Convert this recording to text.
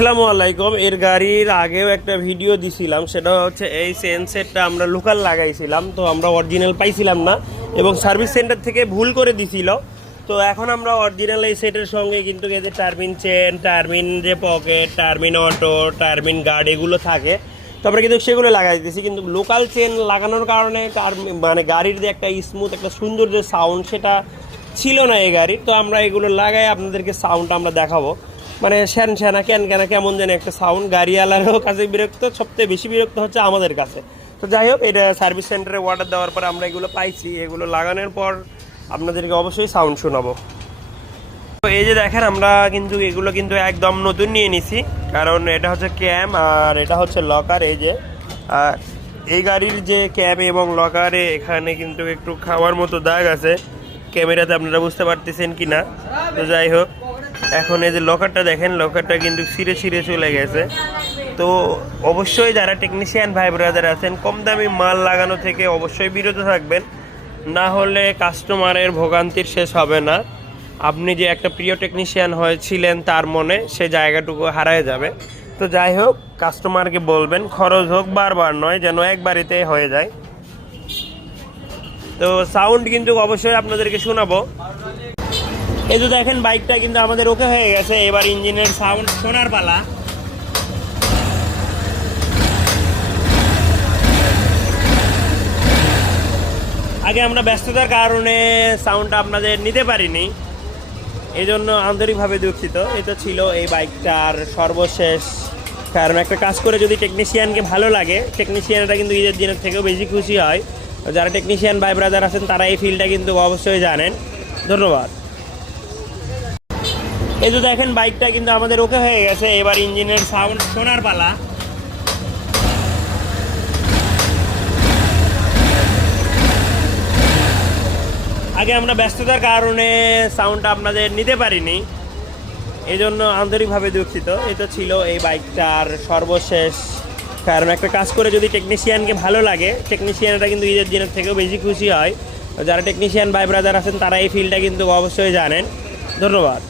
আসসালামু আলাইকুম। এর গাড়ির আগেও একটা ভিডিও দিছিলাম, সেটা হচ্ছে এই চেন সেটটা আমরা লোকাল লাগাইছিলাম, তো আমরা অরিজিনাল পাইছিলাম না এবং সার্ভিস সেন্টার থেকে ভুল করে দিছিল। তো এখন আমরা অরিজিনাল এই সেটের সঙ্গে কিন্তু এই যে টার্বিন চেন, টার্বিন যে পকেট, টার্বিন অটো, টার্বিন গার্ড এগুলো থাকে, তো আমরা কিন্তু সেগুলো লাগাই দিতেছি। কিন্তু লোকাল চেন লাগানোর কারণে মানে গাড়ির যে একটা স্মুথ একটা সুন্দর যে সাউন্ড সেটা ছিল না এই গাড়ির। তো আমরা এগুলো লাগাই আপনাদেরকে সাউন্ডটা আমরা দেখাবো। মানে শ্যান শ্যানা ক্যান ক্যানা কেমন যেন একটা সাউন্ড, গাড়িওয়ালারও কাছে বিরক্ত, সবথেকে বেশি বিরক্ত হচ্ছে আমাদের কাছে। তো যাই হোক, এটা সার্ভিস সেন্টারে অর্ডার দেওয়ার পর আমরা এগুলো পাইছি, এগুলো লাগানোর পর আপনাদেরকে অবশ্যই সাউন্ড শোনাবো। তো এই যে দেখেন, আমরা কিন্তু এগুলো কিন্তু একদম নতুন নিয়ে নিছি, কারণ এটা হচ্ছে ক্যাম আর এটা হচ্ছে লকার। এই যে এই গাড়ির যে ক্যাম এবং লকারে এখানে কিন্তু একটু খাওয়ার মতো দাগ আছে, ক্যামেরাতে আপনারা বুঝতে পারতেছেন কি না। তো যাই হোক, এখন এই যে লকারটা দেখেন, লকারটা কিন্তু ছিঁড়ে ছিঁড়ে চলে গেছে। তো অবশ্যই যারা টেকনিশিয়ান ভাই ব্রাদার আছেন, কম দামি মাল লাগানো থেকে অবশ্যই বিরত থাকবেন, না হলে কাস্টমারের ভোগান্তির শেষ হবে না। আপনি যে একটা প্রিয় টেকনিশিয়ান হয়েছিলেন তার মনে সে জায়গাটুকু হারায় যাবে। তো যাই হোক, কাস্টমারকে বলবেন খরচ হোক বারবার নয়, যেন একবারিতে হয়ে যায়। তো সাউন্ড কিন্তু অবশ্যই আপনাদেরকে শোনাবো। এই তো দেখেন, বাইকটা কিন্তু আমাদের ওকে হয়ে গেছে, এবার ইঞ্জিনের সাউন্ড শোনার পালা। আগে আমরা ব্যস্ততার কারণে সাউন্ডটা আপনাদের নিতে পারিনি, এই জন্য আন্তরিকভাবে দুঃখিত। এটা ছিল এই বাইকটার সর্বশেষ। কারণ একটা কাজ করে যদি টেকনিশিয়ানকে ভালো লাগে, টেকনিশিয়ানরা কিন্তু ঈদের দিনের থেকেও বেশি খুশি হয়। যারা টেকনিশিয়ান ভাই ব্রাদার আছেন তারা এই ফিল্ডটা কিন্তু অবশ্যই জানেন। ধন্যবাদ। এই তো দেখেন, বাইকটা কিন্তু আমাদের ওকে হয়ে গেছে, এবার ইঞ্জিনের সাউন্ড শোনার পালা। আগে আমরা ব্যস্ততার কারণে সাউন্ডটা আপনাদের নিতে পারিনি, এই জন্য আন্তরিকভাবে দুঃখিত। এটা ছিল এই বাইকটার সর্বশেষ। কারণ একটা কাজ করে যদি টেকনিশিয়ানকে ভালো লাগে, টেকনিশিয়ানরা কিন্তু ঈদের দিনের থেকেও বেশি খুশি হয়। যারা টেকনিশিয়ান ভাই ব্রাদার আছেন তারা এই ফিল্ডটা কিন্তু অবশ্যই জানেন। ধন্যবাদ।